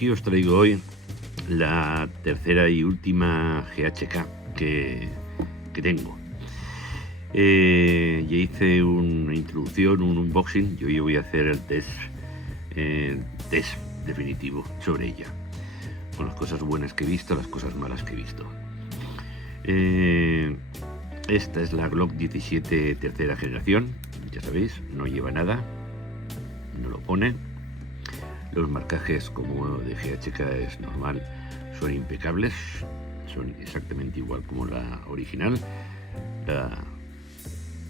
aquí os traigo hoy la tercera y última GHK que tengo. Ya hice una introducción, un unboxing, y hoy voy a hacer el test definitivo sobre ella, con las cosas buenas que he visto, las cosas malas que he visto. Esta es la Glock 17 tercera generación, ya sabéis, no lleva nada, no lo pone. Los marcajes, como de GHK es normal, son impecables, son exactamente igual como la original, la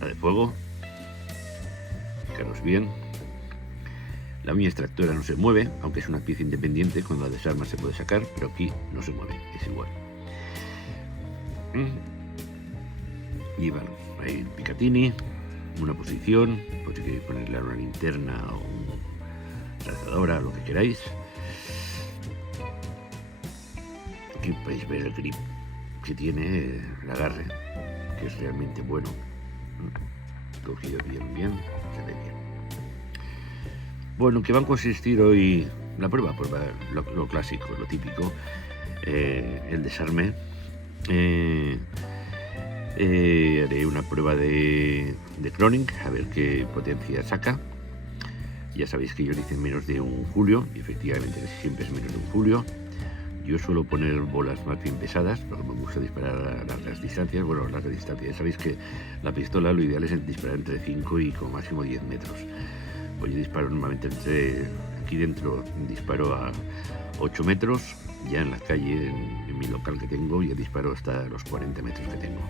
de fuego. Fijaros bien. La uña extractora no se mueve, aunque es una pieza independiente, cuando la desarma se puede sacar, pero aquí no se mueve, es igual. Llevan ahí el Picatinny, una posición, por si queréis ponerle una linterna o una lanzadora, lo que queráis. Aquí podéis ver el grip que tiene, el agarre, que es realmente bueno. Cogido bien, se ve bien. Bueno, ¿qué va a consistir hoy la prueba? Pues lo clásico, lo típico, el desarme. Haré una prueba de cloning, a ver qué potencia saca. Ya sabéis que yo lo hice en menos de un julio, y efectivamente siempre es menos de un julio. Yo suelo poner bolas más bien pesadas, porque me gusta disparar a largas distancias. Bueno, a largas distancias, ya sabéis que la pistola lo ideal es disparar entre 5 y como máximo 10 metros. Pues yo disparo normalmente aquí dentro disparo a 8 metros, ya en la calle, en mi local que tengo, ya disparo hasta los 40 metros que tengo.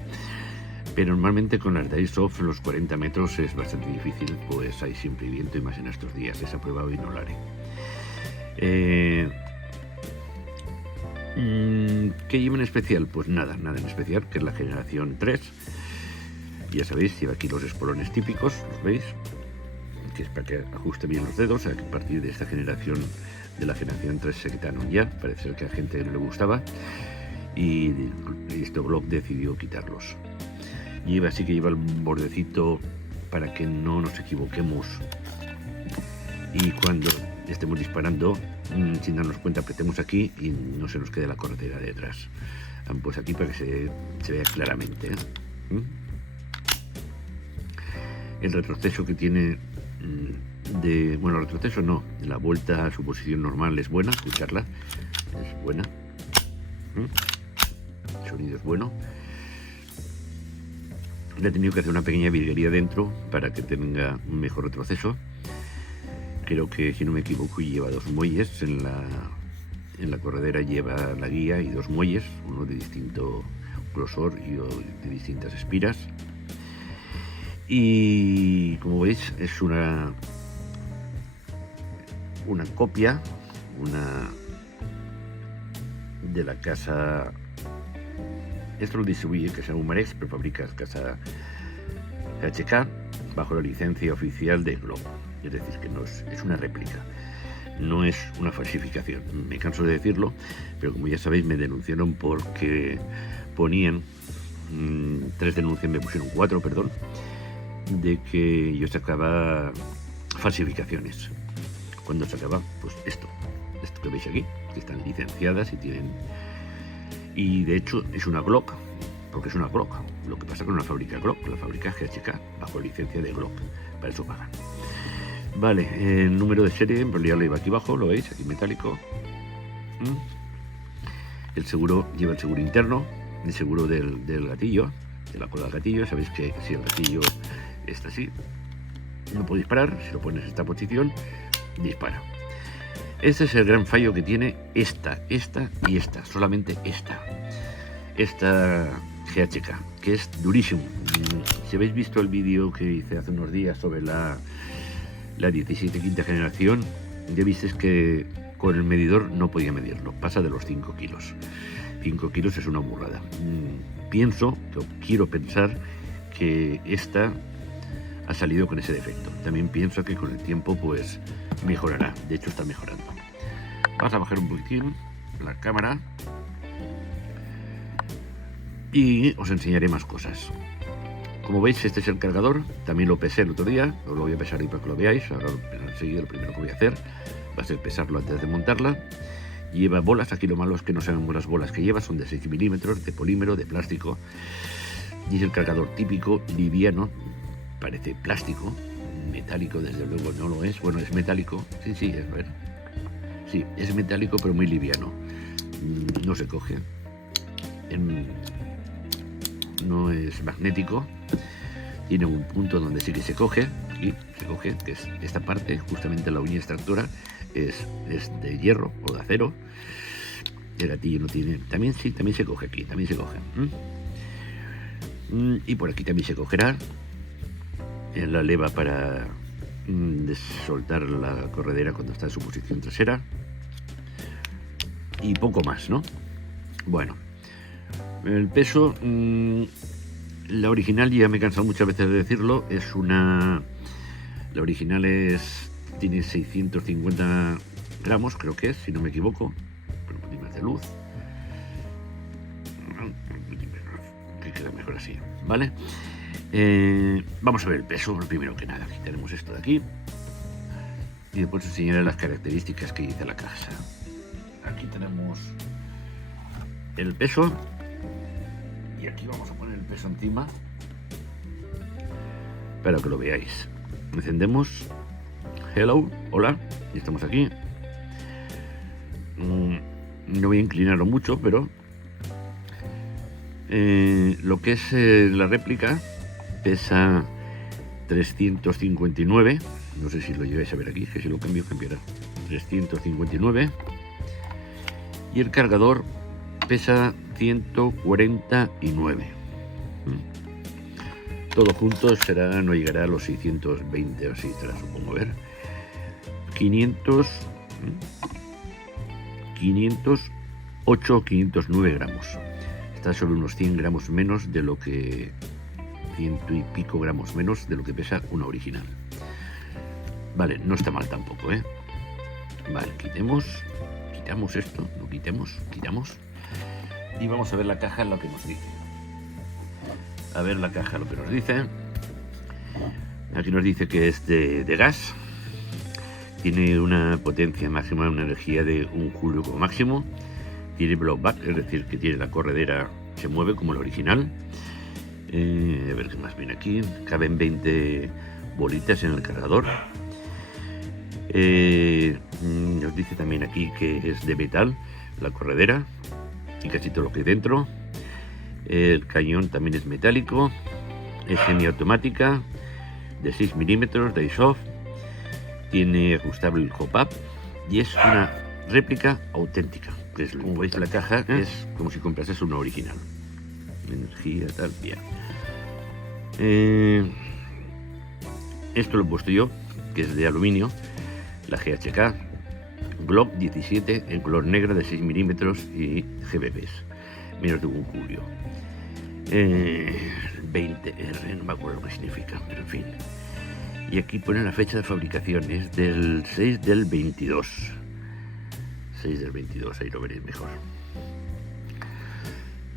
Pero normalmente con las de Airsoft los 40 metros es bastante difícil, pues hay siempre viento y más en estos días. Esa prueba hoy no la haré. ¿Qué lleva en especial? Pues nada en especial, que es la generación 3. Ya sabéis, lleva aquí los espolones típicos, ¿los veis? Que es para que ajuste bien los dedos. A partir de esta generación, de la generación 3, se quitaron ya. Parece ser que a la gente no le gustaba y este Glock decidió quitarlos. Así que lleva el bordecito para que no nos equivoquemos y cuando estemos disparando, sin darnos cuenta, apretemos aquí y no se nos quede la corretera detrás. Pues aquí para que se vea claramente, el retroceso que tiene bueno, retroceso no, la vuelta a su posición normal es buena, escucharla es buena, el sonido es bueno. Le he tenido que hacer una pequeña virguería dentro para que tenga un mejor retroceso. Creo que, si no me equivoco, lleva 2 muelles. En la corredera lleva la guía y 2 muelles, uno de distinto grosor y de distintas espiras. Y como veis, es una copia de la casa. Esto lo distribuye que sea Humarex, pero fabrica casa GHK bajo la licencia oficial de Glock. Es decir, que no es una réplica, no es una falsificación. Me canso de decirlo, pero como ya sabéis, me denunciaron porque ponían 3 denuncias, me pusieron 4, perdón, de que yo sacaba falsificaciones. Cuando sacaba, pues esto que veis aquí, que están licenciadas y tienen. Y de hecho es una Glock, porque es una Glock. Lo que pasa con una fábrica Glock, la fábrica GHK, bajo licencia de Glock, para eso pagan. Vale, el número de serie, en realidad lo lleva aquí abajo, lo veis, aquí metálico. El seguro, lleva el seguro interno, el seguro del gatillo, de la cola del gatillo. Sabéis que si el gatillo está así, no puede disparar. Si lo pones en esta posición, dispara. Este es el gran fallo que tiene esta y esta, solamente esta GHK, que es durísimo. Si habéis visto el vídeo que hice hace unos días sobre la 17 quinta generación, ya visteis que con el medidor no podía medirlo, pasa de los 5 kilos. 5 kilos es una burrada. Quiero pensar que esta ha salido con ese defecto. También pienso que con el tiempo pues mejorará, de hecho está mejorando. Vamos a bajar un poquitín la cámara y os enseñaré más cosas. Como veis, este es el cargador, también lo pesé el otro día, os lo voy a pesar ahí para que lo veáis. Ahora enseguida lo primero que voy a hacer va a ser pesarlo antes de montarla. Lleva bolas, aquí lo malo es que no sabemos las bolas que lleva, son de 6 milímetros, de polímero, de plástico. Y es el cargador típico, liviano, parece plástico, metálico desde luego no lo es. Bueno, es metálico, sí, a ver. Sí, es metálico pero muy liviano. No se coge. No es magnético. Tiene un punto donde sí que se coge, y se coge, que es esta parte, justamente la uña extractora, es de hierro o de acero. El gatillo no tiene, también sí, también se coge aquí, también se coge. Y por aquí también se cogerá en la leva para soltar la corredera cuando está en su posición trasera. Y poco más, ¿no? Bueno, el peso... la original, ya me he cansado muchas veces de decirlo, es una... La original tiene 650 gramos, creo que es, si no me equivoco. Pero un poquito más de luz. Que queda mejor así, ¿vale? Vamos a ver el peso, primero que nada. Quitaremos esto de aquí. Y después os enseñaré las características que dice la caja. Aquí tenemos el peso. Y aquí vamos a poner el peso encima para que lo veáis. Encendemos. Hello, hola, y estamos aquí. No voy a inclinarlo mucho, pero lo que es la réplica pesa 359. No sé si lo lleváis a ver aquí, que si lo cambio cambiará. 359. Y el cargador pesa 149. Todo junto será, no llegará a los 620 o así, estará, supongo, a ver. 508, 509 gramos. Está solo unos 100 gramos menos de lo que... 100 y pico gramos menos de lo que pesa una original. Vale, no está mal tampoco, ¿eh? Vale, quitamos esto, lo quitamos. Y vamos a ver la caja lo que nos dice. A ver la caja lo que nos dice. Aquí nos dice que es de gas. Tiene una potencia máxima, una energía de 1 joule como máximo. Tiene blowback, es decir, que tiene la corredera, se mueve como la original. A ver qué más viene aquí. Caben 20 bolitas en el cargador. Nos dice también aquí que es de metal la corredera y casi todo lo que hay dentro. El cañón también es metálico, es semiautomática de 6 milímetros de ISOF, tiene ajustable el hop-up y es una réplica auténtica. Es, como veis la caja es como si comprases una original. Energía, tal, bien. Esto lo he puesto yo, que es de aluminio, la GHK Glock 17 en color negro de 6 milímetros y GBPs, menos de 1 julio. 20R, no me acuerdo lo que significa, pero en fin. Y aquí pone la fecha de fabricación, es del 6 del 22. 6 del 22, ahí lo veréis mejor.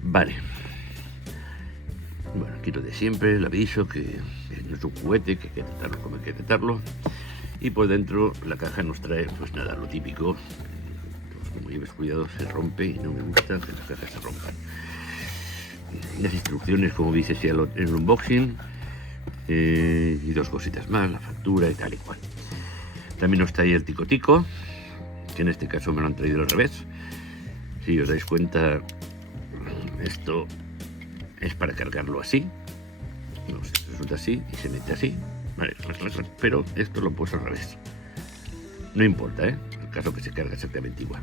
Vale. Bueno, aquí lo de siempre, el aviso que no es un juguete, que hay que tratarlo como hay que tratarlo. Y por dentro la caja nos trae, pues nada, lo típico. Como lleves cuidado, se rompe y no me gusta que las cajas se rompan. Las instrucciones, como dice, en el unboxing. Y 2 cositas más, la factura y tal y cual. También nos trae el tico-tico, que en este caso me lo han traído al revés. Si os dais cuenta, esto es para cargarlo así. No sé, resulta así y se mete así. Vale, pero esto lo he puesto al revés. No importa, ¿eh? El caso que se carga exactamente igual.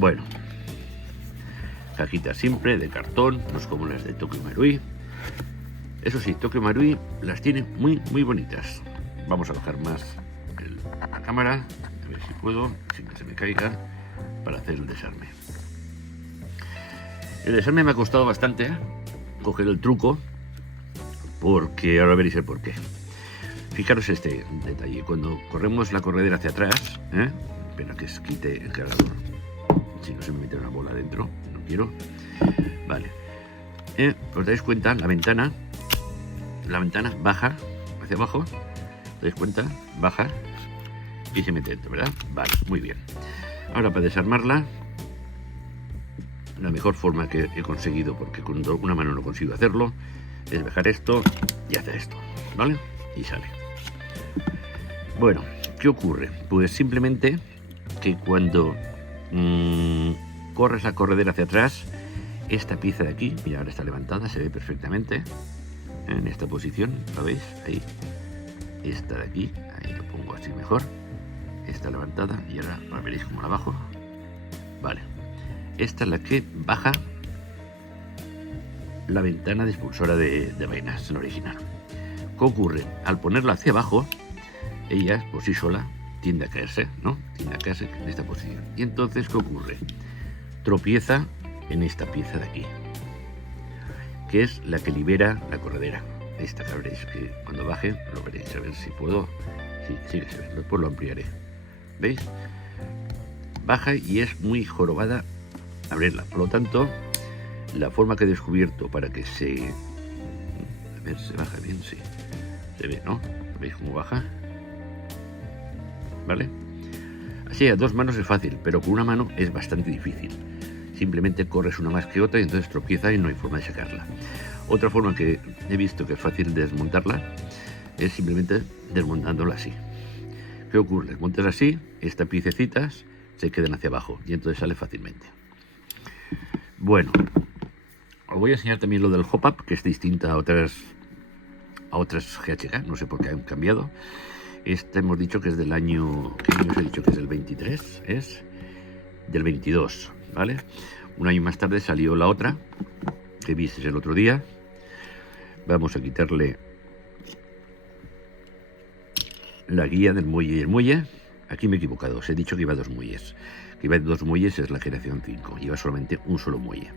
Bueno, cajita simple de cartón, no es como las de Tokyo Marui. Eso sí, Tokyo Marui las tiene muy bonitas. Vamos a bajar más la cámara, a ver si puedo, sin que se me caiga, para hacer el desarme. El desarme me ha costado bastante coger el truco, porque ahora veréis el porqué. Fijaros este detalle, cuando corremos la corredera hacia atrás, espera que se quite el cargador, si no se me mete una bola dentro, no quiero. Vale, os dais cuenta, la ventana baja hacia abajo, ¿os dais cuenta? Baja y se mete dentro, ¿verdad? Vale, muy bien. Ahora, para desarmarla, la mejor forma que he conseguido, porque con una mano no consigo hacerlo, es bajar esto y hacer esto, ¿vale? Y sale. Bueno, ¿qué ocurre? Pues simplemente que cuando corres la corredera hacia atrás, esta pieza de aquí, mira, ahora está levantada, se ve perfectamente en esta posición, ¿lo veis? Ahí, esta de aquí, ahí lo pongo así mejor, está levantada y ahora veréis cómo la bajo. Vale, esta es la que baja la ventana expulsora de vainas, en original. ¿Qué ocurre? Al ponerla hacia abajo, ella por sí sola tiende a caerse, ¿no? Tiende a caerse en esta posición. Y entonces, ¿qué ocurre? Tropieza en esta pieza de aquí, que es la que libera la corredera. Esta que veréis que cuando baje lo veréis, a ver si puedo. Sí, sigue, después lo ampliaré. ¿Veis? Baja y es muy jorobada abrirla. Por lo tanto, la forma que he descubierto para que se... A ver, ¿se baja bien? Sí. Se ve, ¿no? ¿Veis cómo baja? ¿Vale? Así a dos manos es fácil, pero con una mano es bastante difícil. Simplemente corres una más que otra y entonces tropieza y no hay forma de sacarla. Otra forma que he visto que es fácil desmontarla es simplemente desmontándola así. ¿Qué ocurre? Desmontas así, estas piececitas se quedan hacia abajo y entonces sale fácilmente. Bueno, os voy a enseñar también lo del hop-up, que es distinta a otras GHK, no sé por qué han cambiado. Esta hemos dicho que es del año... ¿Qué año os he dicho que es del 23? Es del 22, ¿vale? Un año más tarde salió la otra, que visteis el otro día. Vamos a quitarle la guía del muelle y el muelle. Aquí me he equivocado, os he dicho que iba dos muelles. Que iba dos muelles es la generación 5, iba solamente un solo muelle.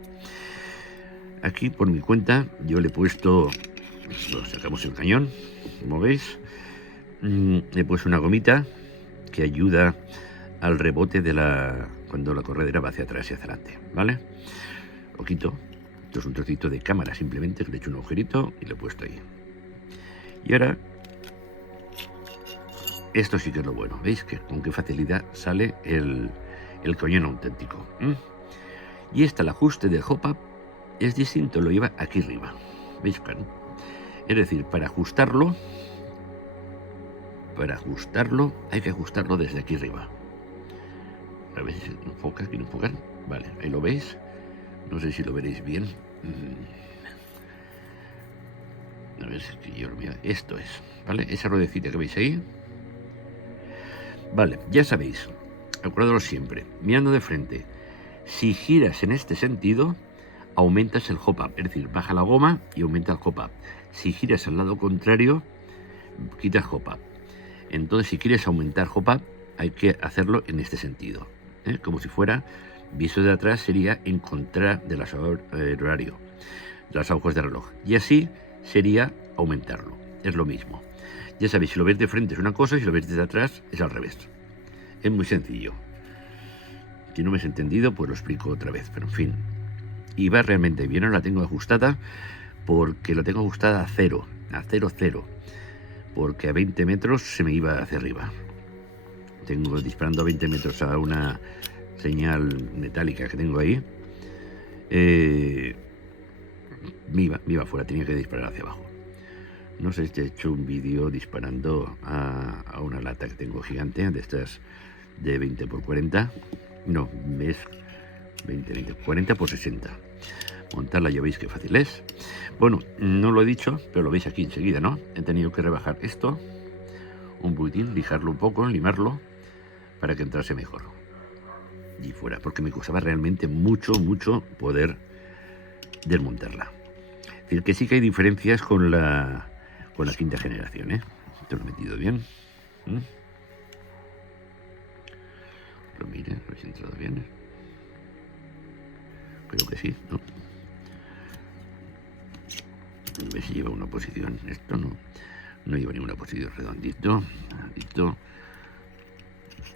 Aquí, por mi cuenta, yo le he puesto... Bueno, sacamos el cañón, como veis. Le he puesto una gomita que ayuda al rebote de cuando la corredera va hacia atrás y hacia adelante, ¿vale? Lo quito. Esto es un trocito de cámara, simplemente que le he hecho un agujerito y lo he puesto ahí. Y ahora, esto sí que es lo bueno. ¿Veis que con qué facilidad sale el cañón auténtico? Y el ajuste del hop-up es distinto, lo lleva aquí arriba. ¿Veis? Claro. Es decir, para ajustarlo hay que ajustarlo desde aquí arriba. A ver si enfoca, quiero enfocar. Vale, ahí lo veis. No sé si lo veréis bien. A ver si yo lo veo. Esto es, ¿vale? Esa ruedecita que veis ahí. Vale, ya sabéis. Acordaros siempre, mirando de frente. Si giras en este sentido, aumentas el hop-up. Es decir, baja la goma y aumenta el hop-up. Si giras al lado contrario, quitas hop-up. Entonces, si quieres aumentar hop-up, hay que hacerlo en este sentido. Como si fuera, visto de atrás, sería en contra del horario, de las agujas de reloj. Y así sería aumentarlo. Es lo mismo. Ya sabéis, si lo ves de frente es una cosa y si lo ves desde atrás es al revés. Es muy sencillo. Si no me has entendido, pues lo explico otra vez. Pero en fin. Y va realmente bien. Ahora la tengo ajustada porque la tengo ajustada a 0. A 0. Porque a 20 metros se me iba hacia arriba. Tengo disparando a 20 metros a una señal metálica que tengo ahí. Me iba fuera, tenía que disparar hacia abajo. No sé si he hecho un vídeo disparando a una lata que tengo gigante, de estas de 20 por 40. No, es 40 por 60. Montarla ya veis qué fácil es. Bueno, no lo he dicho, pero lo veis aquí enseguida, ¿no? He tenido que rebajar esto un poquitín, lijarlo un poco, limarlo, para que entrase mejor. Y fuera, porque me costaba realmente mucho poder desmontarla. Es decir, que sí que hay diferencias con la quinta generación, ¿eh? Esto lo he metido bien. Lo miren, lo he entrado bien. Creo que sí, ¿no? A ver si lleva una posición. Esto no lleva ninguna posición. Redondito.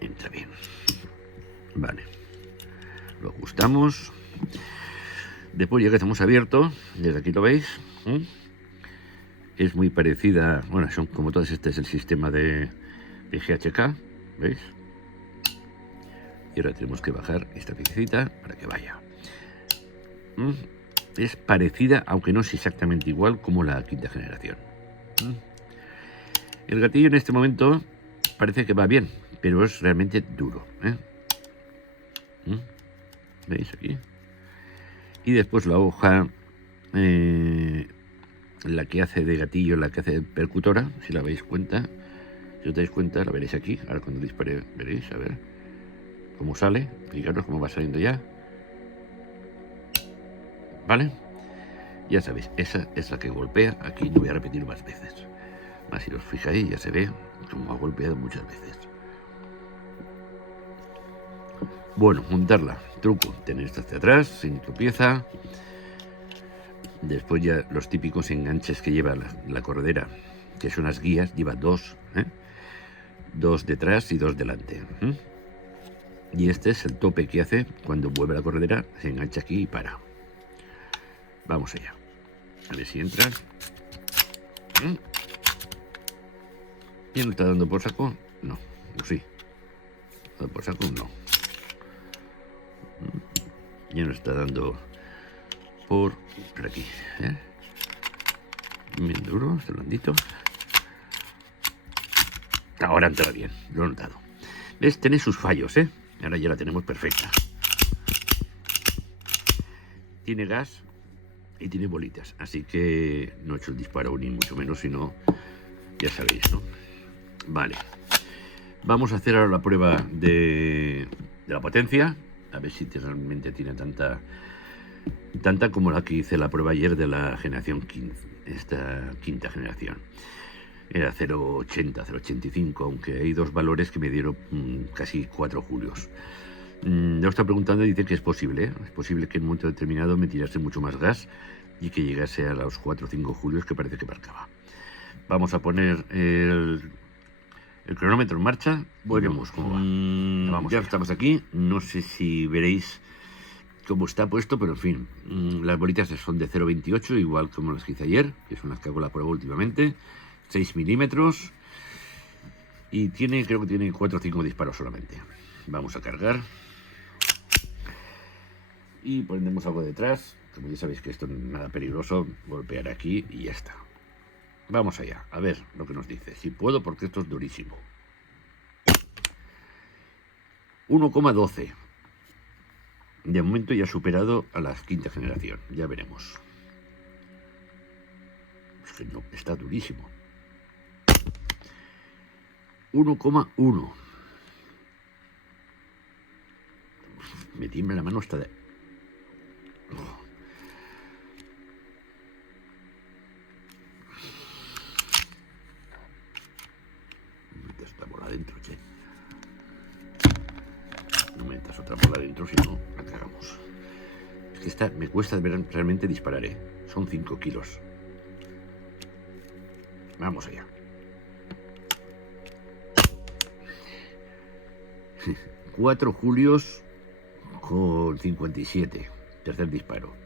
Entra bien. Vale. Lo ajustamos. Después, ya que estamos abiertos, desde aquí lo veis. Es muy parecida. Bueno, son como todas. Este es el sistema de GHK. ¿Veis? Y ahora tenemos que bajar esta piececita para que vaya. Es parecida, aunque no es exactamente igual, como la quinta generación. El gatillo en este momento parece que va bien, pero es realmente duro, ¿eh? ¿Veis aquí? Y después la hoja, la que hace de gatillo, la que hace de percutora, si la veis cuenta, si os dais cuenta, la veréis aquí. Ahora cuando dispare veréis, a ver cómo sale. Fijaros cómo va saliendo ya. ¿Vale? Ya sabéis, esa es la que golpea. Aquí no voy a repetir más veces. Más si os fijáis, ya se ve cómo ha golpeado muchas veces. Bueno, montarla. Truco, tener esta hacia atrás, sin tropieza. Después ya los típicos enganches que lleva la corredera, que son las guías, lleva dos, dos detrás y dos delante. Y este es el tope que hace cuando vuelve la corredera, se engancha aquí y para. Vamos allá. A ver si entra. ¿Y no está dando por saco? No. ¿O sí? ¿Dando por saco? No. Ya no está dando por aquí. Bien duro, está blandito. Ahora entra bien, lo he notado. ¿Ves? Tiene sus fallos, Ahora ya la tenemos perfecta. Tiene gas y tiene bolitas, así que no he hecho el disparo ni mucho menos, sino ya sabéis, ¿no? Vale. Vamos a hacer ahora la prueba de la potencia, a ver si realmente tiene tanta como la que hice la prueba ayer de la generación 15, esta quinta generación. Era 0,80, 0,85, aunque hay dos valores que me dieron casi 4 julios. Lo está preguntando y dice que es posible, es posible que en un momento determinado me tirase mucho más gas y que llegase a los 4 o 5 julios que parece que marcaba. Vamos a poner el cronómetro en marcha y vemos cómo va. Vamos, ya estamos aquí. No sé si veréis cómo está puesto, pero en fin, las bolitas son de 0,28, igual como las que hice ayer, que son las que hago la prueba últimamente, 6 milímetros, y creo que tiene 4 o 5 disparos solamente. Vamos a cargar y ponemos algo detrás. Como ya sabéis que esto no es nada peligroso, golpear aquí y ya está. Vamos allá, a ver lo que nos dice. Si puedo, porque esto es durísimo. 1,12. De momento ya ha superado a la quinta generación. Ya veremos. Es que no, está durísimo. 1,1. Me tiembla la mano hasta de... Esta bola adentro, che. No metas otra bola adentro, si no la cagamos. Es que esta me cuesta realmente disparar, Son 5 kilos. Vamos allá. 4 julios con 57. Tercer disparo.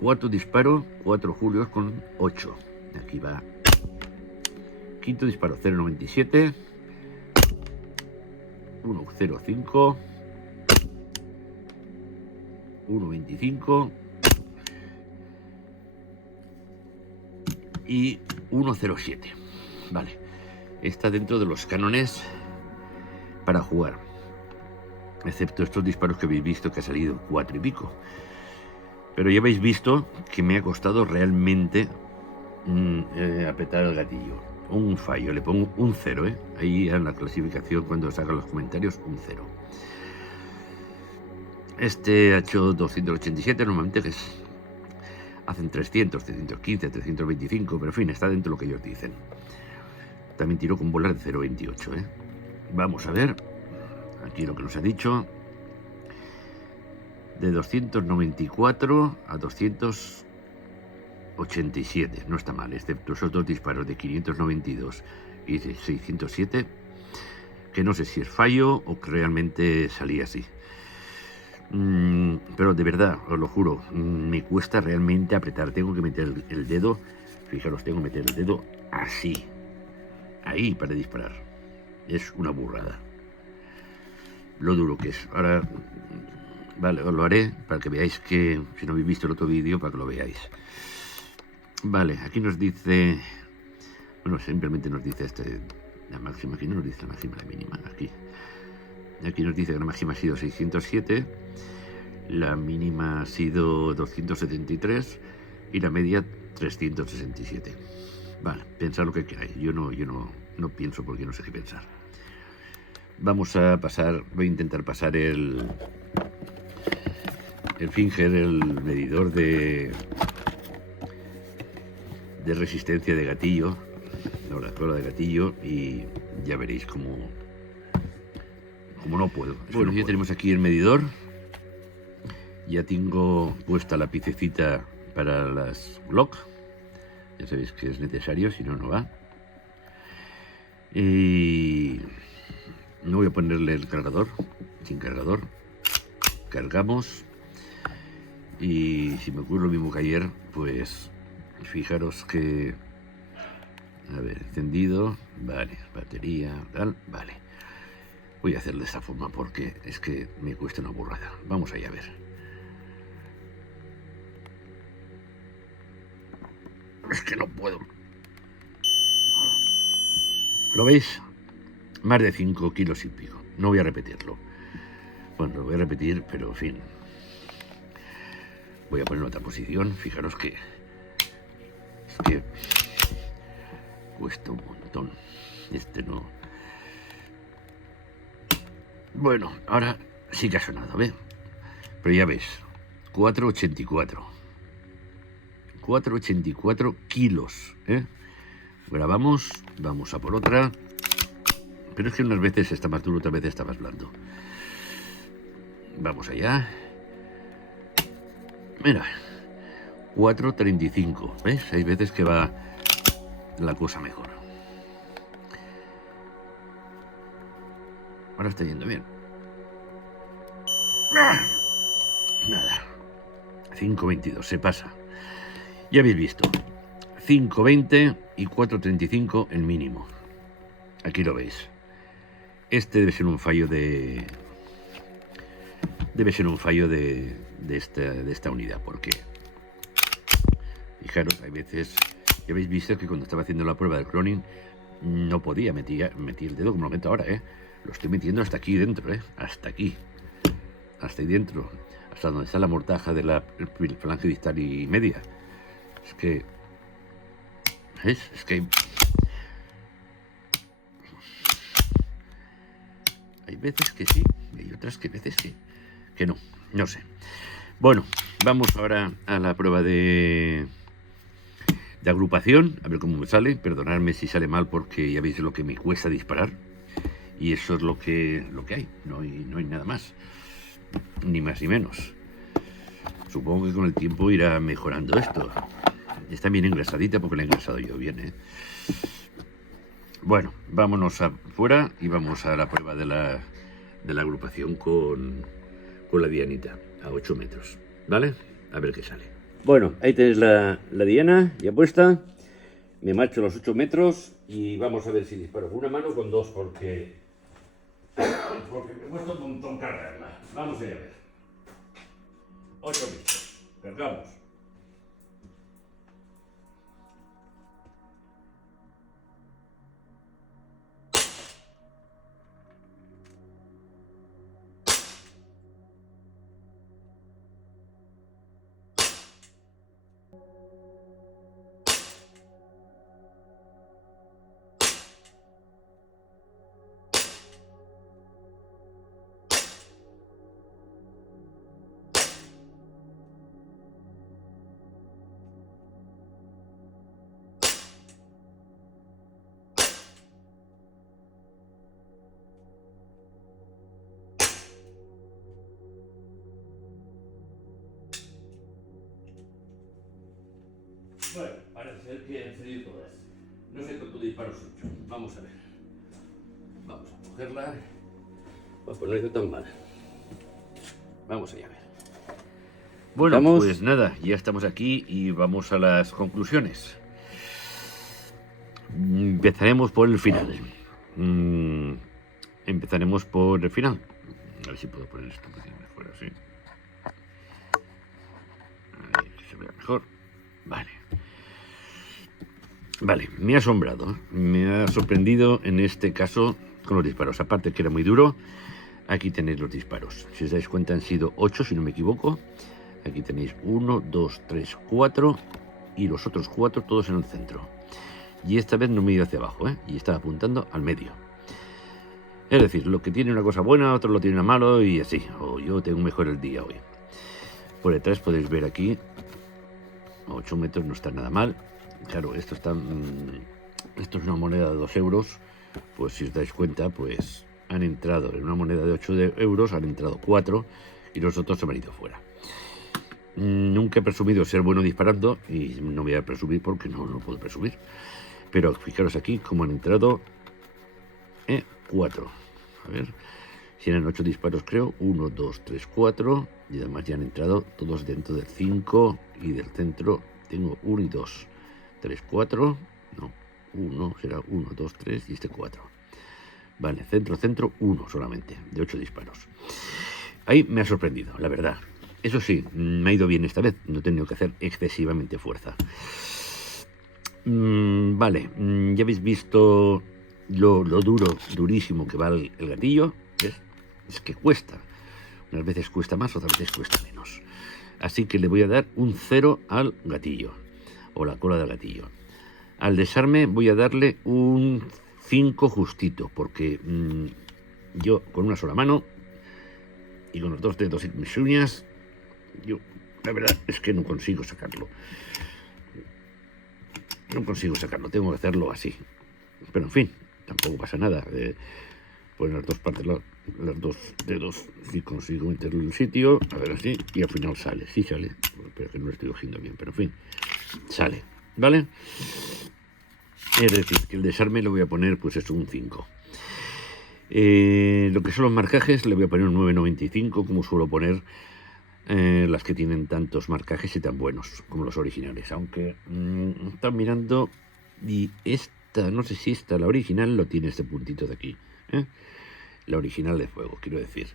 Cuarto disparo, 4 julios con 8. Aquí va. Quinto disparo, 0,97. 1,05. 1,25. Y 1,07. Vale. Está dentro de los cánones para jugar. Excepto estos disparos que habéis visto que ha salido 4 y pico. Pero ya habéis visto que me ha costado realmente apretar el gatillo. Un fallo, le pongo un 0, Ahí en la clasificación, cuando os hagan los comentarios, un 0. Este ha hecho 287, normalmente que hacen 300, 315, 325, pero en fin, está dentro de lo que ellos dicen. También tiró con bolas de 0,28, Vamos a ver, aquí lo que nos ha dicho. De 294 a 287, no está mal, excepto esos dos disparos de 592 y de 607, que no sé si es fallo o que realmente salía así. Pero de verdad, os lo juro, me cuesta realmente apretar. Tengo que meter el dedo, fijaros, tengo que meter el dedo así, ahí para disparar. Es una burrada. Lo duro que es. Ahora, vale, os lo haré para que veáis que, si no habéis visto el otro vídeo, para que lo veáis. Vale, aquí nos dice, bueno, simplemente nos dice la máxima, aquí no nos dice la máxima, la mínima, aquí nos dice que la máxima ha sido 607, la mínima ha sido 273 y la media 367. Vale, pensad lo que queráis, yo no pienso porque no sé qué pensar. Vamos a pasar, voy a intentar pasar el Finger, el medidor de resistencia de gatillo, la cola de gatillo, y ya veréis cómo no puedo. Bueno, ya tenemos aquí el medidor, ya tengo puesta la piececita para las Glock, ya sabéis que es necesario, si no, no va. Y no voy a ponerle el cargador, sin cargador, cargamos, y si me ocurre lo mismo que ayer, pues fijaros que, a ver, encendido, vale, batería, tal, vale. Voy a hacerlo de esta forma porque es que me cuesta una burrada. Vamos allá a ver. Es que no puedo. ¿Lo veis? Más de 5 kilos y pico. No voy a repetirlo. Bueno, lo voy a repetir, pero en fin. Voy a poner otra posición. Fijaros que es que cuesta un montón. Este no. Bueno, ahora sí que ha sonado, ¿ve? Pero ya ves, 4,84. 4,84 kilos, ¿eh? Grabamos, vamos a por otra. Pero es que unas veces está más duro, otras veces está más blando. Vamos allá. Mira, 4,35. ¿Ves? Hay veces que va la cosa mejor. Ahora está yendo bien. Nada. 5,22. Se pasa. Ya habéis visto. 5,20 y 4,35 el mínimo. Aquí lo veis. Este debe ser un fallo de... Debe ser un fallo de esta unidad, porque fijaros, hay veces, ya habéis visto que cuando estaba haciendo la prueba del cloning no podía meter el dedo como lo meto ahora, lo estoy metiendo hasta aquí dentro, hasta aquí, hasta ahí dentro, hasta donde está la mortaja de la falange distal y media. Es que es que hay veces que sí y hay otras que veces que no sé. Bueno, vamos ahora a la prueba de agrupación, a ver cómo me sale. Perdonadme si sale mal porque ya veis lo que me cuesta disparar. Y eso es lo que hay. No hay nada más. Ni más ni menos. Supongo que con el tiempo irá mejorando esto. Está bien engrasadita porque la he engrasado yo bien, Bueno, vámonos afuera y vamos a la prueba de la agrupación con la dianita a 8 metros, ¿vale? A ver qué sale. Bueno, ahí tenéis la diana ya puesta. Me marcho los 8 metros y vamos a ver si disparo con una mano o con dos, porque me cuesta un montón cargarla. Vamos a ver. 8 metros. Cargamos. Bueno, parece ser que han salido todas. No sé cuántos disparos he hecho. Vamos a ver. Vamos a cogerla. Pues no hizo tan mal. Vamos allá a ver. Bueno, pues nada, ya estamos aquí y vamos a las conclusiones. Empezaremos por el final. Empezaremos por el final. A ver si puedo poner esto un poquito mejor así. Ahí, que se vea mejor. Vale. Vale, me ha asombrado. Me ha sorprendido en este caso con los disparos. Aparte que era muy duro, aquí tenéis los disparos. Si os dais cuenta han sido 8, si no me equivoco. Aquí tenéis 1, 2, 3, 4 y los otros 4 todos en el centro. Y esta vez no me he ido hacia abajo, y estaba apuntando al medio. Es decir, lo que tiene una cosa buena, otro lo tiene una malo y así. O yo tengo mejor el día hoy. Por detrás podéis ver aquí 8 metros, no está nada mal. Claro, esto está esto es una moneda de 2 euros. Pues si os dais cuenta, pues han entrado en una moneda de 8 euros, han entrado 4 y los otros se me han ido fuera. Nunca he presumido ser bueno disparando y no voy a presumir porque no puedo presumir. Pero fijaros aquí cómo han entrado 4. A ver, si eran 8 disparos creo, 1, 2, 3, 4 y además ya han entrado todos dentro del 5 y del centro tengo 1 y 2, 3, 4, no, 1, será 1, 2, 3 y este 4. Vale, centro, 1 solamente, de 8 disparos. Ahí me ha sorprendido, la verdad. Eso sí, me ha ido bien esta vez, no he tenido que hacer excesivamente fuerza. Vale, ya habéis visto lo durísimo que va el gatillo. Es que cuesta. Unas veces cuesta más, otras veces cuesta menos. Así que le voy a dar un 0 al gatillo, o la cola del gatillo. Al desarme voy a darle un 5 justito, porque yo con una sola mano y con los 2 dedos y mis uñas, yo la verdad es que no consigo sacarlo. Tengo que hacerlo así. Pero en fin, tampoco pasa nada. Poner las dos partes, los 2 dedos, si consigo meterlo en el sitio, a ver así, y al final sale. Sí sale, pero que no lo estoy cogiendo bien, pero en fin, sale, ¿vale? Es decir, que el desarme lo voy a poner, pues es un 5. Lo que son los marcajes le voy a poner un 9,95, como suelo poner las que tienen tantos marcajes y tan buenos como los originales. Aunque están mirando y esta, no sé si esta, la original, lo tiene este puntito de aquí. La original de fuego, quiero decir.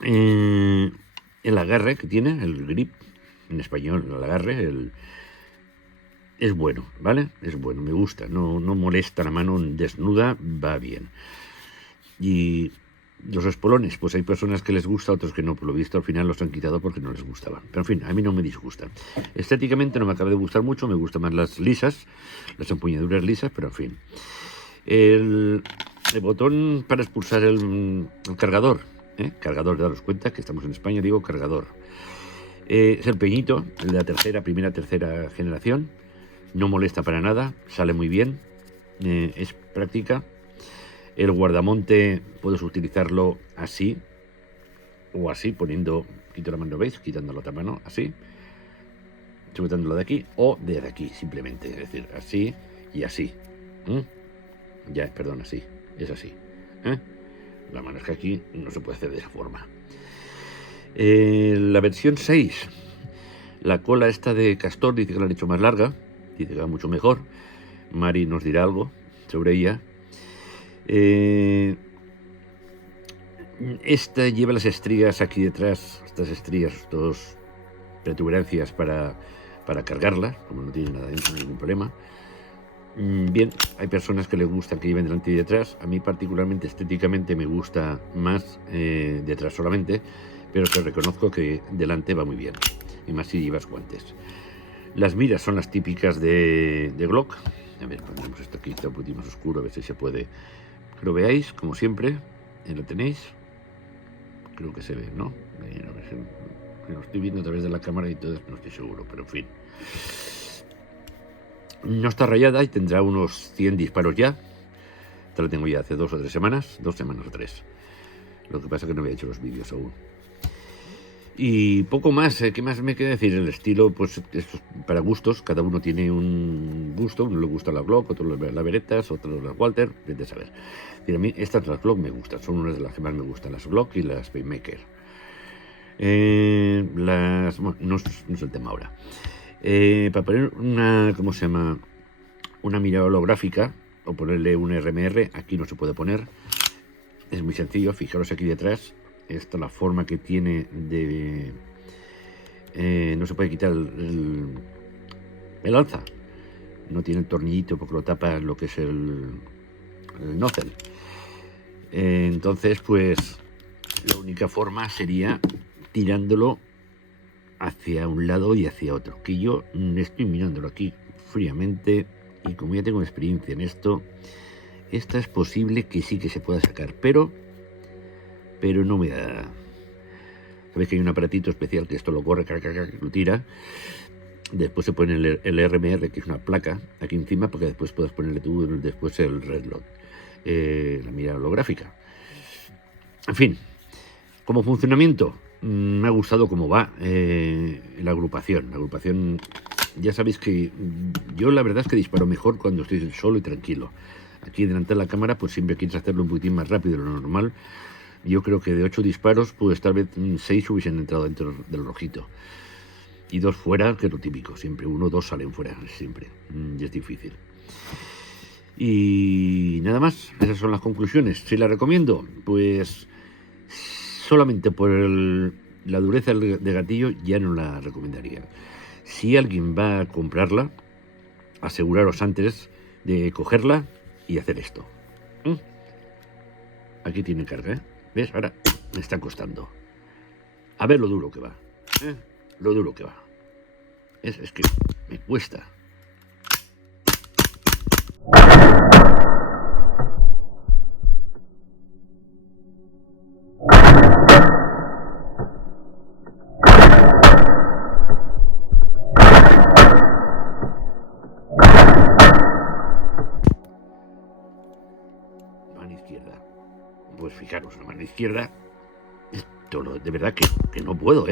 El agarre que tiene, el grip, en español, el agarre, es bueno, ¿vale? Es bueno, me gusta, no molesta la mano desnuda, va bien. Y los espolones, pues hay personas que les gusta, otros que no, por lo visto al final los han quitado porque no les gustaban. Pero en fin, a mí no me disgustan. Estéticamente no me acaba de gustar mucho, me gustan más las lisas, las empuñaduras lisas, pero en fin. El botón para expulsar el cargador, cargador, daros cuenta que estamos en España, digo cargador. Es el pequeñito, el de la primera, tercera generación. No molesta para nada, sale muy bien, es práctica. El guardamonte puedes utilizarlo así o así, poniendo, quito la mano, ¿veis? Quitando la otra mano, así, sujetándolo de aquí o de aquí, simplemente, es decir, así y así. Ya, perdón, así, es así. La mano es que aquí no se puede hacer de esa forma. La versión 6, la cola esta de castor, dice que la han hecho más larga, dice que va mucho mejor. Mari nos dirá algo sobre ella. Esta lleva las estrías aquí detrás, estas estrías, estas protuberancias para cargarlas, como no tiene nada dentro, ningún problema. Bien, hay personas que les gusta que lleven delante y detrás. A mí particularmente, estéticamente, me gusta más detrás solamente, pero te reconozco que delante va muy bien, y más si llevas guantes. Las miras son las típicas de Glock. A ver, pondremos esto aquí, está un poquito más oscuro, a ver si se puede que lo veáis, como siempre. Lo tenéis, creo que se ve, ¿no? A ver si lo estoy viendo a través de la cámara y entonces no estoy seguro, pero en fin. No está rayada y tendrá unos 100 disparos ya. Esta la tengo ya hace 2 o 3 semanas, 2 semanas o 3. Lo que pasa es que no había hecho los vídeos aún. Y poco más, ¿qué más me queda decir? El estilo, pues esto es para gustos, cada uno tiene un gusto. Uno le gusta la Glock, otro las Berettas, otro las Walther, de saber. Pero a mí estas las Glock me gustan, son unas de las que más me gustan, las Glock y las Painmaker. Bueno, no es el tema ahora. Para poner una, ¿cómo se llama? una mirada holográfica o ponerle un RMR. Aquí no se puede poner, es muy sencillo. Fijaros aquí detrás, esta es la forma que tiene de... no se puede quitar el alza, no tiene el tornillito porque lo tapa lo que es el nozzle. Entonces pues la única forma sería tirándolo hacia un lado y hacia otro, que yo estoy mirándolo aquí fríamente y como ya tengo experiencia en esto, esta es posible que sí que se pueda sacar, pero no me da. Sabéis que hay un aparatito especial que esto lo corre, lo tira. Después se pone el RMR, que es una placa, aquí encima, porque después puedes ponerle tú después el red lock, la mira holográfica. En fin, como funcionamiento, me ha gustado cómo va la agrupación. La agrupación, ya sabéis que yo la verdad es que disparo mejor cuando estoy solo y tranquilo. Aquí delante de la cámara, pues siempre quieres hacerlo un poquitín más rápido de lo normal. Yo creo que de 8 disparos, pues tal vez 6 hubiesen entrado dentro del rojito. Y 2 fuera, que es lo típico. Siempre 1 o 2 salen fuera, siempre. Y es difícil. Y nada más, esas son las conclusiones. ¿Si la recomiendo? Pues solamente por la dureza de gatillo ya no la recomendaría. Si alguien va a comprarla, aseguraros antes de cogerla y hacer esto. Aquí tiene carga, ¿eh? ¿Ves? Ahora me está costando. A ver lo duro que va. Lo duro que va. Es que me cuesta. Mano izquierda. Pues fijaros, la mano izquierda, esto de verdad que no puedo,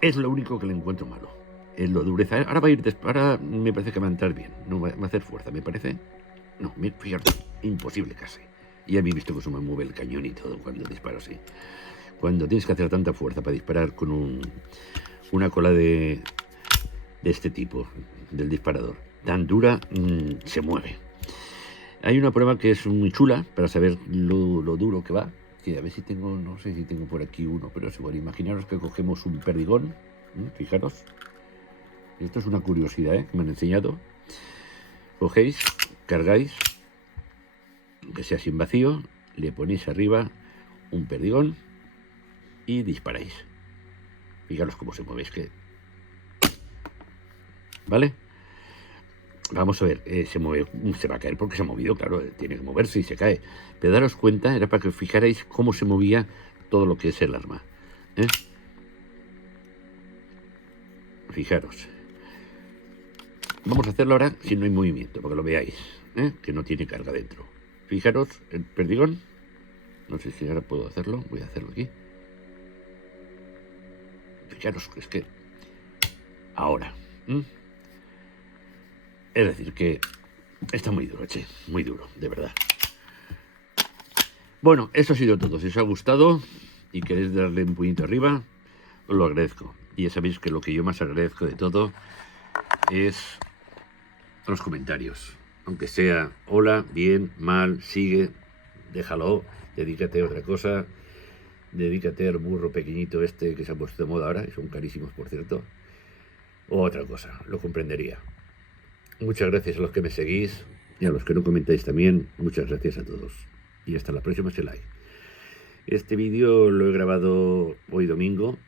es lo único que le encuentro malo. Es lo dureza. Ahora va a ir ahora me parece que va a entrar bien. No va a hacer fuerza, me parece. No, fíjate, imposible casi. Y habéis visto que se me mueve el cañón y todo cuando disparo así. Cuando tienes que hacer tanta fuerza para disparar con una cola de este tipo, del disparador, tan dura, se mueve. Hay una prueba que es muy chula para saber lo duro que va. Que a ver si tengo, no sé si tengo por aquí uno, pero es igual. Imaginaros que cogemos un perdigón, fijaros. Esto es una curiosidad, que me han enseñado. Cogéis, cargáis, aunque sea sin vacío, le ponéis arriba un perdigón y disparáis. Fijaros cómo se mueve, es que... ¿Vale? Vamos a ver, se mueve, se va a caer porque se ha movido, claro, tiene que moverse y se cae. Pero daros cuenta, era para que os fijarais cómo se movía todo lo que es el arma. Fijaros. Vamos a hacerlo ahora si no hay movimiento, para que lo veáis, que no tiene carga dentro. Fijaros, el perdigón. No sé si ahora puedo hacerlo, voy a hacerlo aquí. Fijaros, es que... Ahora. Es decir, que está muy duro, che, muy duro, de verdad. Bueno, eso ha sido todo. Si os ha gustado y queréis darle un puñito arriba, os lo agradezco. Y ya sabéis que lo que yo más agradezco de todo es los comentarios. Aunque sea hola, bien, mal, sigue, déjalo, dedícate a otra cosa, dedícate al burro pequeñito este que se ha puesto de moda ahora, y son carísimos por cierto, o otra cosa, lo comprendería. Muchas gracias a los que me seguís y a los que no comentáis también. Muchas gracias a todos. Y hasta la próxima, si like. Este vídeo lo he grabado hoy domingo.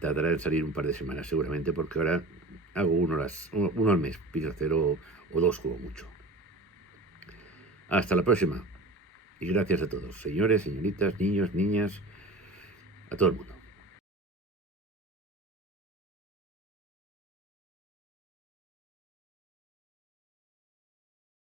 Tardará en salir un par de semanas seguramente, porque ahora hago uno al mes, piso 0 o 2 como mucho. Hasta la próxima. Y gracias a todos, señores, señoritas, niños, niñas, a todo el mundo.